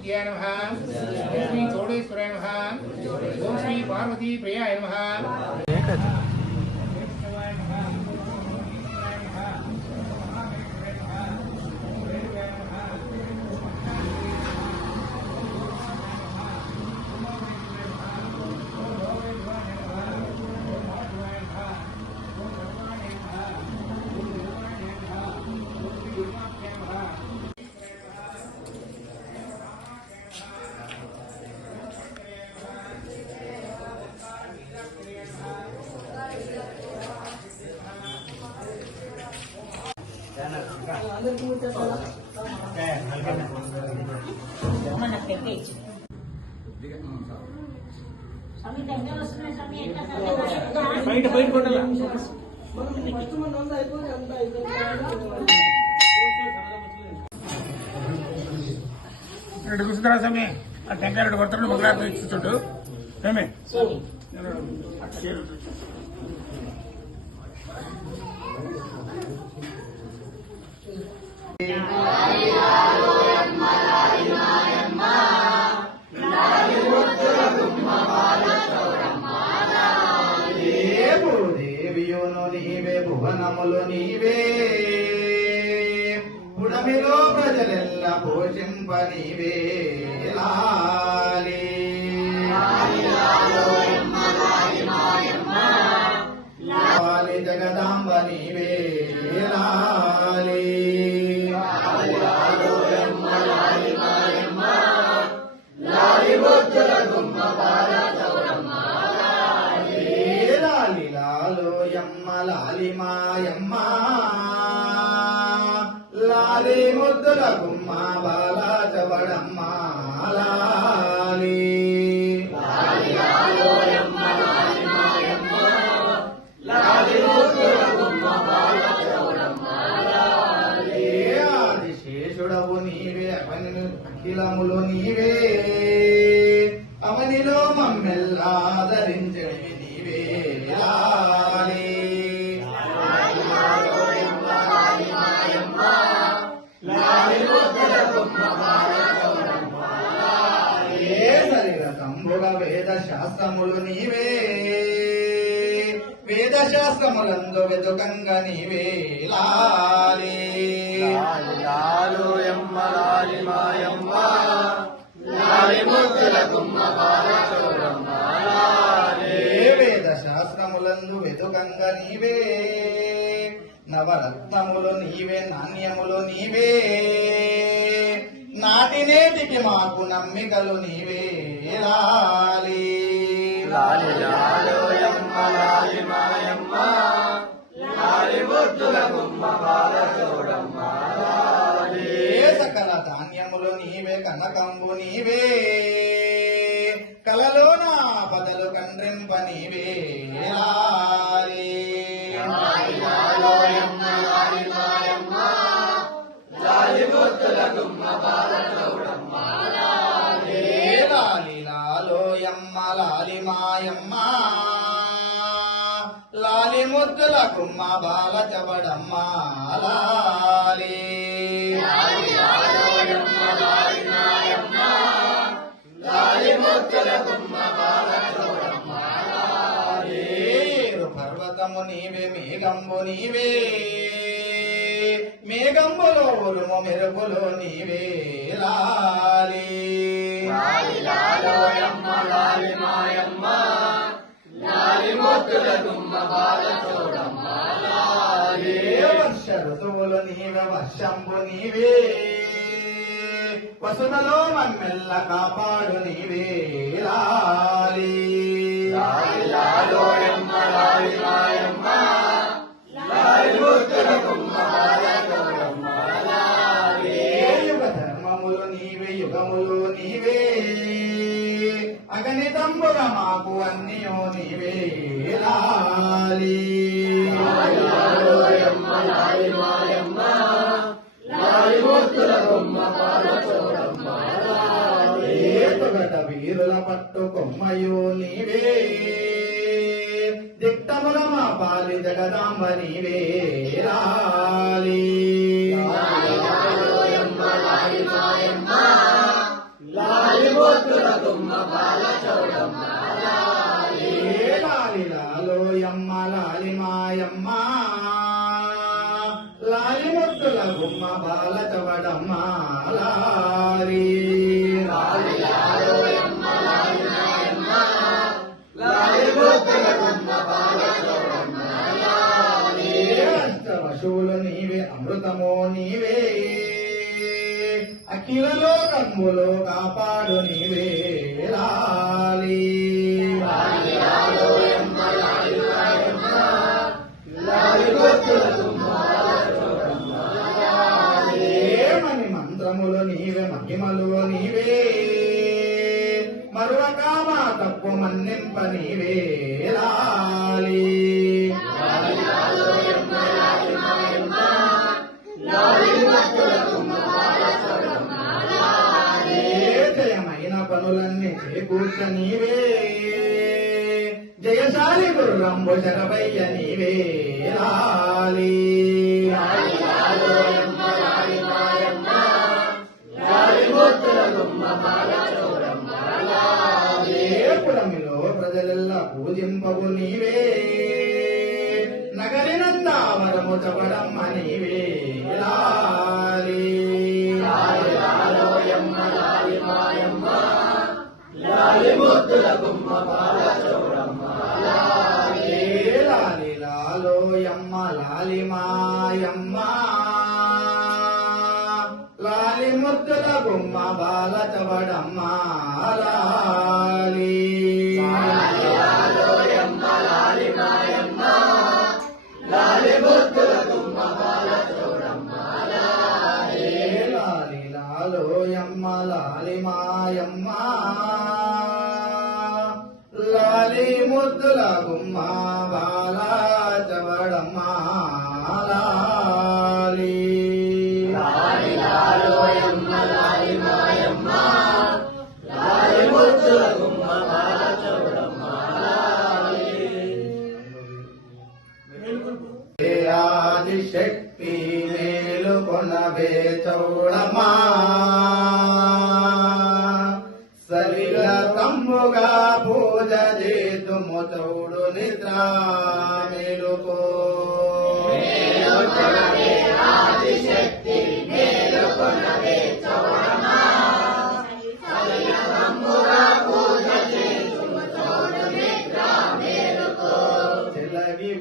ധ്യാനം కొట్టాలా రెండు కూర్చుంటారా స్వామి? ఆ టెంకాయ రెండు కొడతాడు మొగలాడు ఇచ్చుంటాడు ఏమే? దేవు నీవే నీవే. పుడమిలో ప్రజలెల్ల పోషింప నీవే. లాలి. జగదాంబ నీవే. లాలి. లాలి వేద శాస్త్రములు నీవే. వేద శాస్త్రములందు వెతుకంగ నీవే. లాలి. లాలి మాయమ్మ లాలి ముద్దుల గుమ్మ వేద శాస్త్రములందు వెతుకంగ నీవే. నవరత్నములు నీవే నాణ్యములు నీవే. నాటి నేటికి మాకు నమ్మికలు నీవే. లాలి లాలి లాలోయమ్మ లాలి మాయమ్మ లాలి ముద్దుల గుమ్మ బాల చూడమ్మ ఏ సకల ధాన్యములు నీవే కనకంబు నీవే. కలలోన పదలు కండ్రింప నీవే లాలి. ఏ లాలి మాయమ్మ లాలి. ముద్దుల కుమ్మ బాల చవడమ్మ లాలి. పర్వతము నీవే మేఘంబు నీవే. మేఘంబులో ఉరుము మెరుపులు నీవే. రక్షంబు నీవే. వసునలో మమ్మెల్ల కాపాడు నీవే. లాలి. లాలి ధర్మములు నీవే యుగములు నీవే. మాకు నీవే. లాలి వీరుల పట్టు కొమ్మయో నీవే. దిట్టముల మా పాలి జగదాంబ నీవే. లాలి ఏ లాలి లాలోయమ్మ లాలి మాయమ్మ. లాలి ముద్దుల గుమ్మ బాల చవడమ్మ లారీ అమృతమో నీవే. అఖిల లోకములో కాపాడు నీవే రాలి ఏమని మంత్రములు నీవే మహిమలు నీవే. మరువకామా తప్పు మన్నింప నీవే లాలి. పనులన్నీ చేకూర్చ నీవే. జయశాలి గుర్రంబు జగవయ్య నీవే. లాలి పురమిలో ప్రజలెల్లా పూజింపవు నీవే. నగరినంతా వరము చపడమ్మ నీవే. లాలి బాల లాలి లాలోయమ్మ లాలి మాయమ్మ లాలి ముద్దుల గుమ్మ బాలా చవడమ్మ మేలుకొనవే చౌడమా తమ్ముగా పూజ చేతుము చౌడు నిద్ర మేలుకో.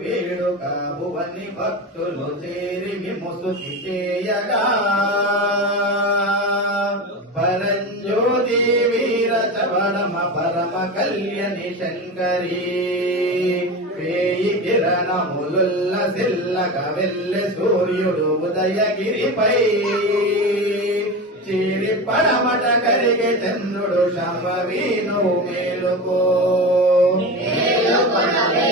వేడుక భువని భక్తులు చేరి విముసుకి చేయగా. కళ్యని శంకరి. పేయి కిరణములుల్ల సిల్లక వెళ్ళె సూర్యుడు ఉదయగిరిపై. చీరి పడమట కరిగి చంద్రుడు శంభవీను మేలుకో. మేలుకొనవే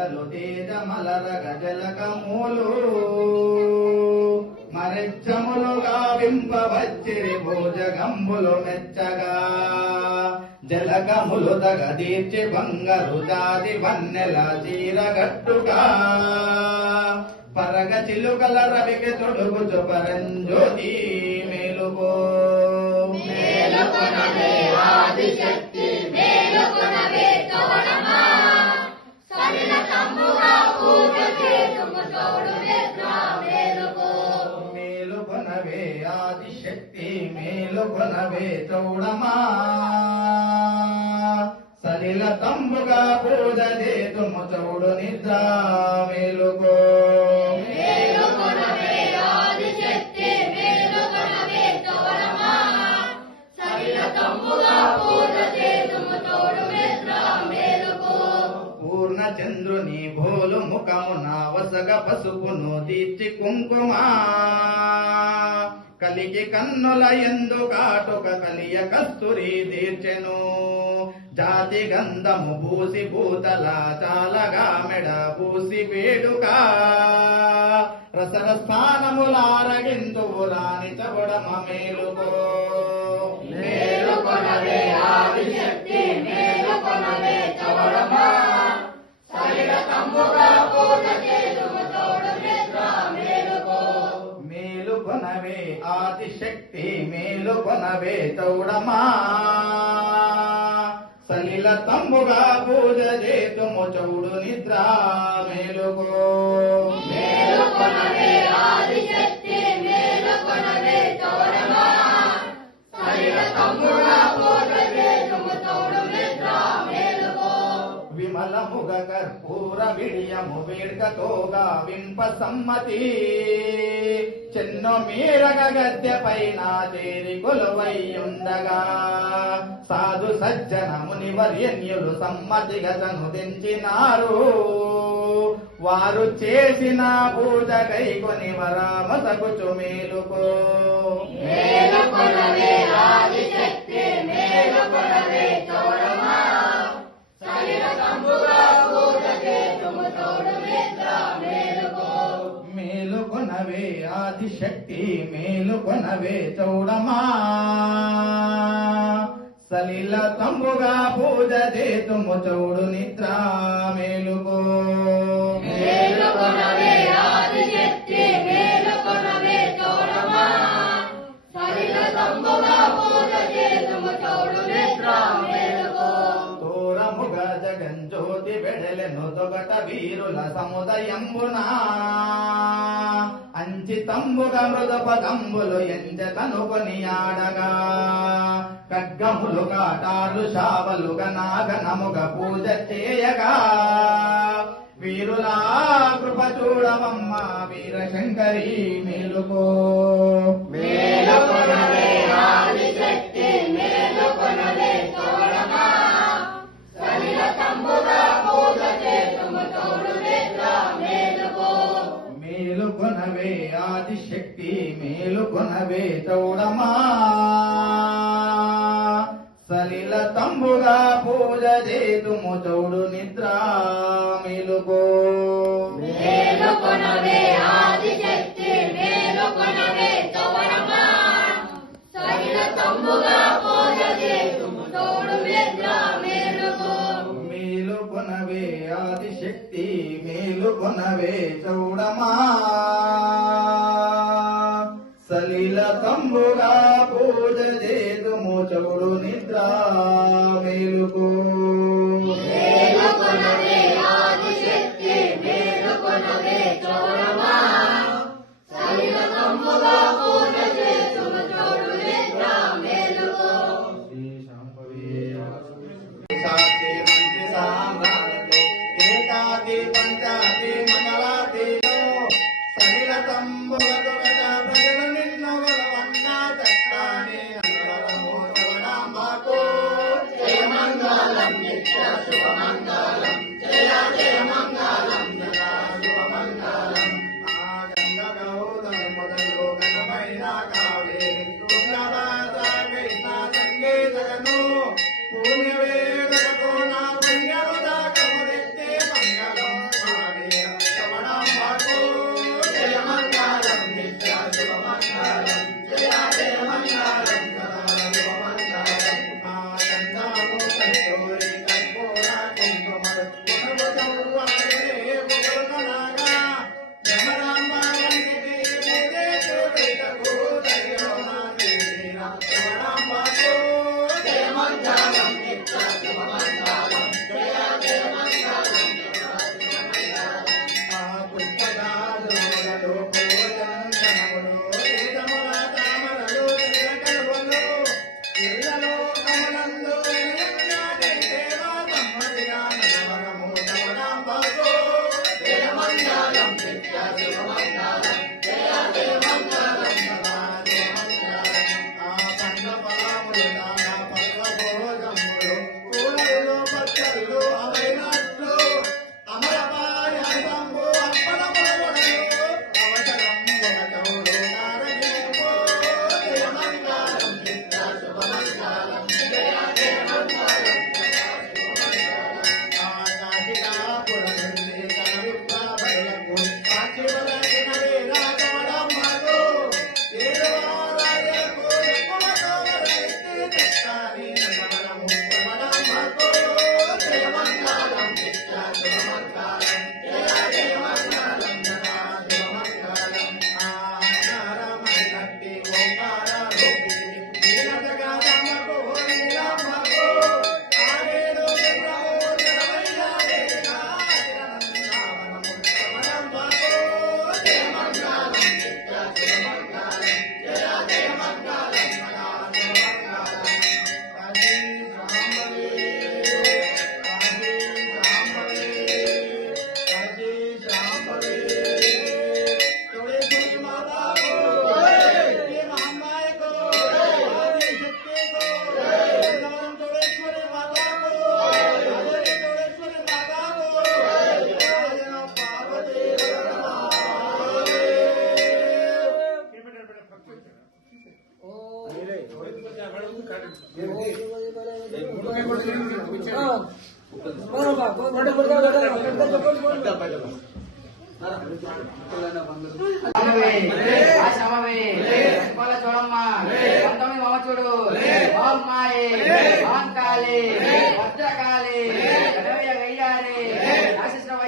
వనితలు తేజమలర గజలకములు మరెచ్చములుగా గావింపవచ్చిరి భోజగంబులు మెచ్చగా. జలకములు దగదీర్చి బంగరు జాతి వన్నెల చీరగట్టుగా. పరగ చిలుకల రవికి తొడుగుచు పరంజ్యోతి మేలుకో. మేలుకొనవే ఆదిశక్తి. మేలుకొనవే ఆదిశక్తి మేలుకొనవే చౌడమా సలిల తంబుగా పూజ చేతుము చౌడు నిద్ర మేలుకో. చంద్రుని భోలు ముఖమున వసగ పసుపును దీప్తి కుంకుమా. కలిగి కన్నుల ఎందు కాటుక కలియ కస్తూరి తీర్చెను జాతి గంధము పూసి భూతల చాలగా మెడ పూసి వేడుక. రసర స్థానములారగింతు రాని చవడమ మేలుకో. మేలుకొనవే ఆదిశక్తి మేలుకొనవే తోరమా సరిల మేలుకొనవే ఆదిశక్తి మేలుకొనవే చౌడమా సలిల తమ్ముగా పూజ చేతుము చౌడు నిద్రా. విమలముగ కర్పూర విడియము వేడుకతోగా వింప సమ్మతి. చెన్ను మీరగ గద్దె పైన చేరి కొలువై ఉండగా సాధు సజ్జన మునివర్యన్యులు సమ్మతిగా దించినారు వారు చేసిన పూజ కైకొని వరామసగుచు మేలుకో. మేలుకొనవే ఆదిశక్తి మేలుకొన మేలుకొనవే ఆదిశక్తి మేలుకొనవే చౌడమా. సలిల తమ్ముగా పూజ చేతుము చౌడు నిద్ర మేలుకో. తోరముగ జగంజ్యోతి వెడలెను తొగట వీరుల సముదయంబునా. అంచితంబుగ మృద పదంబులు ఎంజ కనుకొని ఆడగా ఖడ్గములు కాటాలు శావలుగ నాగనముగ పూజ చేయగా. వీరులా కృప చూడవమ్మ వీరశంకరి మేలుకో. మేలుకొనవే చౌడమా సలిల తంబుగా పూజ చేతుము చౌడు నిద్ర మేలుకో. మేలుకొనవే ఆదిశక్తి మేలుకొనవే తోరమా సలిల తంబుగా పూజ చేతుము చౌడు నిద్ర మేలుకు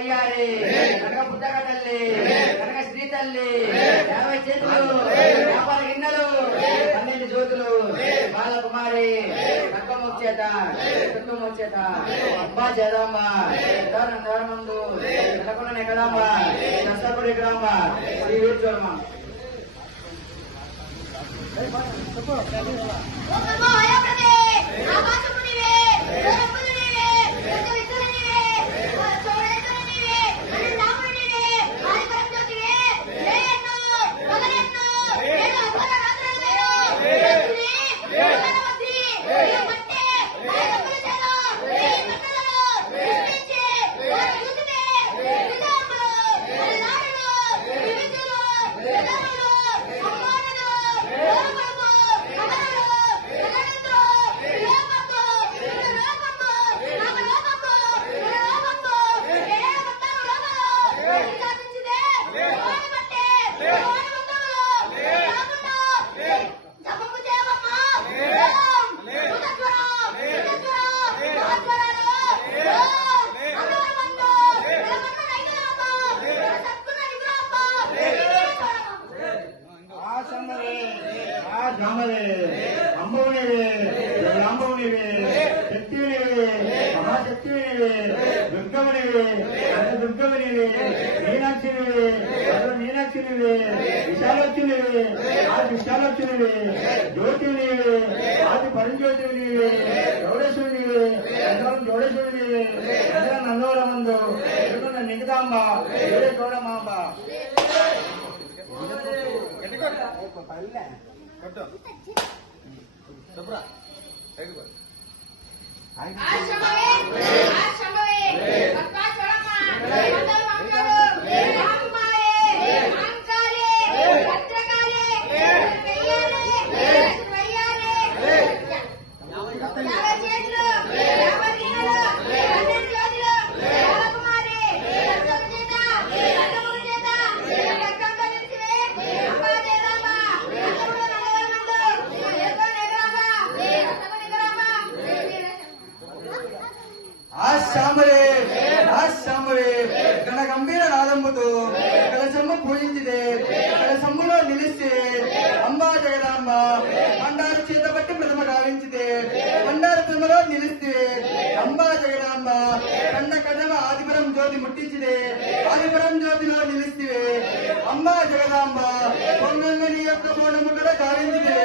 వయ్యారే కనక పుట్టక తల్లి కనక శ్రీ తల్లి యాభై చేతులు యాభై గిన్నెలు పన్నెండు జ్యోతులు బాలకుమారి నక్కమొచ్చేత కుంకుమొచ్చేత అబ్బా చేదమ్మ నరమందు నెలకొండ నెక్కడమ్మ నష్టపడి ఎక్కడమ్మ శ్రీ వీర్చోడమ్మ ఓకమ్మా అయ్యప్పదే ఆకాశము నీవే సరస్వతి శక్తివినివే మహాశక్తివినివే దుర్గమునివే అన్న దుర్గమునివే మీనాక్షినివే అన్న మీనాక్షినివే విశాలోచునివే ఆ విశాలోచునివే జ్యోతినివే ఆది పరంజ్యోతినివే జోడేశ్వరినివే అందరం జోడేశ్వరినివే అందరం నందవరమందు ఎదుగున్న నిగదాంబ ఏడే చూడమాంబ ఆశమవే ఆశమవే పక్కా చూడమ్మ మంగళ आश्रम आश्रम ఆదిపురం జ్యోతి ముట్టించితే ఆదిపురం జ్యోతిలో నిలిస్తే అంబా జగదాంబ పొంగంగ నీ యొక్క కోడముకడ గావించితే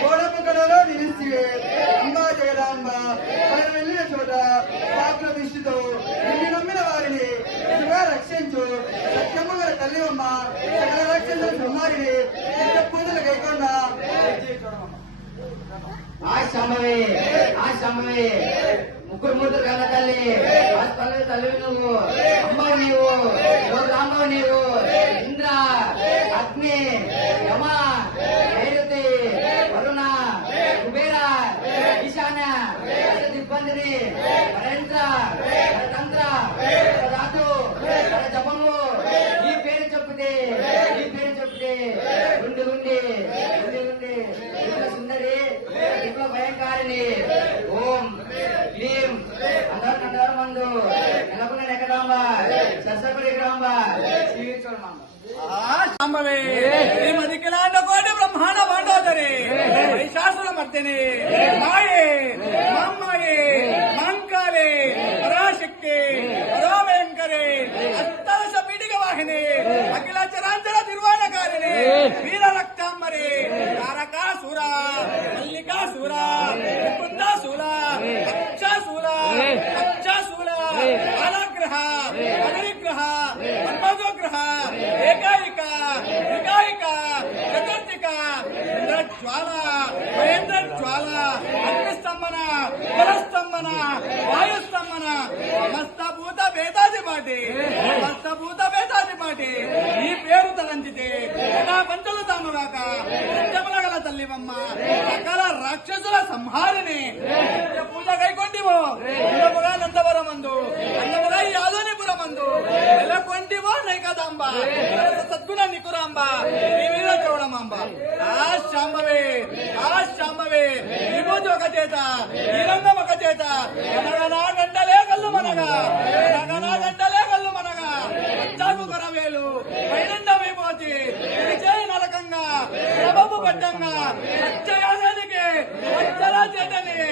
కోడముకడలో నిలిస్తే అంబా జగదాంబ ఆయన వెళ్ళిన చోట పాత్ర దృష్టితో నిన్ను నమ్మిన వారిని నిజంగా రక్షించు సత్యమ్మగల తల్లివమ్మ సకల రక్షణ కుమారిని నిత్య పూజలు కైకుండా ఆ శంభవే ఆ శంభవే ముగ్గురు మూర్తులు కన్న తల్లి ఆ తల్లి తల్లి నువ్వు అమ్మ నీవు రామ నీవు ఇంద్ర అగ్ని యమ నైరుతి వరుణ కుబేర ఈశాన్య దిబ్బందిని నరేంద్ర తంత్ర రాజు జపము ఈ పేరు చెప్తే ఈ పేరు చెప్తే ఉండి ఉండి ఉండి ఉండి సుందరి భయంకారిణి సాంబవే శ్రీమదికిలాండ కోటి బ్రహ్మాండ బాండోదరి మహిషాసుల మర్దిని. సమస్త భూత భేదాధిపాటి సమస్త భూత భేదాధిపాటి ఈ పేరు తలంచితే ఎలా పంచలు తాను రాక సత్యముల గల తల్లివమ్మ సకల రాక్షసుల సంహారిని నిత్య పూజ కైకొంటివో అందముగా నందవరమందు అందముగా ఈ ఆదోనిపురమందు నెలకొంటివో నైకదాంబ సద్గుణ నికురాంబ. నీ మీద చూడమాంబ ఆ శాంబవే ఆ శాంబవే విభూతి ఒక చేత. ఈ రంగం ఒక చేత. గనగనా గంటలే కళ్ళు మనగా. గనగనా గంటలే కళ్ళు మనగా. చాకు కొరవేలు. విభూతి విజయ నరకంగా. ప్రభము పట్టంగా. సత్యయానికి అచ్చల చేతని.